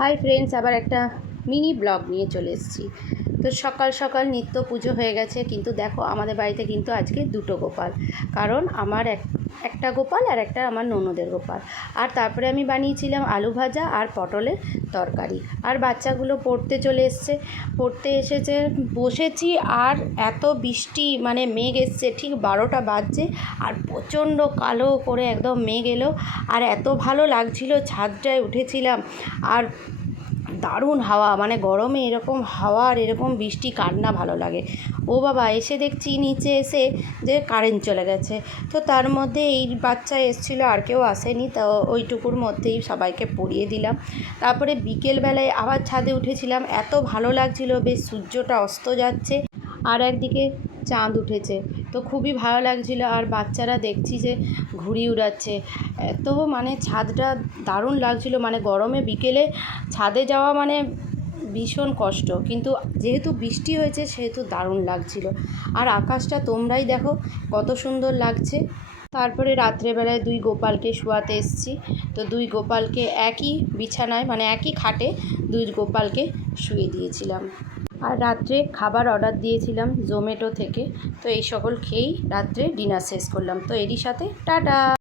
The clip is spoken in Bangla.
হাই ফ্রেন্ডস, আবার একটা মিনি ব্লগ নিয়ে চলে এসেছি। তো সকাল সকাল নিত্য পুজো হয়ে গেছে, কিন্তু দেখো আমাদের বাড়িতে কিন্তু আজকে দুটো গোপাল। কারণ আমার একটা গোপাল আর একটা আমার ননদের গোপাল। আর তারপরে আমি বানিয়েছিলাম আলু ভাজা আর পটলের তরকারি। আর বাচ্চাগুলো পড়তে এসেছে, বসেছি। আর এত বৃষ্টি, মানে মেঘ এসছে, ঠিক 12টা বাজছে আর প্রচণ্ড কালো করে একদম মেঘ এলো। আর এত ভালো লাগছিল, ছাদটায় উঠেছিলাম। আর দারুণ হাওয়া, মানে গরমে এরকম হাওয়া আর এরকম বৃষ্টি কার না ভালো লাগে। ও বাবা, এসে দেখছি নিচে এসে যে কারেন্ট চলে গেছে। তো তার মধ্যে এই বাচ্চা এসেছিলো, আর কেউ আসেনি, তো ওইটুকুর মধ্যেই সবাইকে পরিয়ে দিলাম। তারপরে বিকেলবেলায় আবার ছাদে উঠেছিলাম, এত ভালো লাগছিল, বেশ সূর্যটা অস্ত যাচ্ছে আর একদিকে চাঁদ উঠেছে, তো খুবই ভালো লাগছিল। আর বাচ্চারা দেখছি যে ঘুড়ি উড়াচ্ছে, এত মানে ছাদটা দারুণ লাগছিল। মানে গরমে বিকেলে ছাদে যাওয়া মানে ভীষণ কষ্ট, কিন্তু যেহেতু বৃষ্টি হয়েছে সেহেতু দারুণ লাগছিল। আর আকাশটা তোমরাই দেখো কত সুন্দর লাগছে। তারপরে রাত্রেবেলায় দুই গোপালকে শোয়াতে এসেছি। তো দুই গোপালকে একই বিছানায়, মানে একই খাটে দুই গোপালকে শুয়ে দিয়েছিলাম। আর রাত্রে খাবার অর্ডার দিয়েছিলাম জোম্যাটো থেকে। তো এই সকল খেয়েই রাত্রে ডিনার শেষ করলাম। তো এরই সাথে টাটা।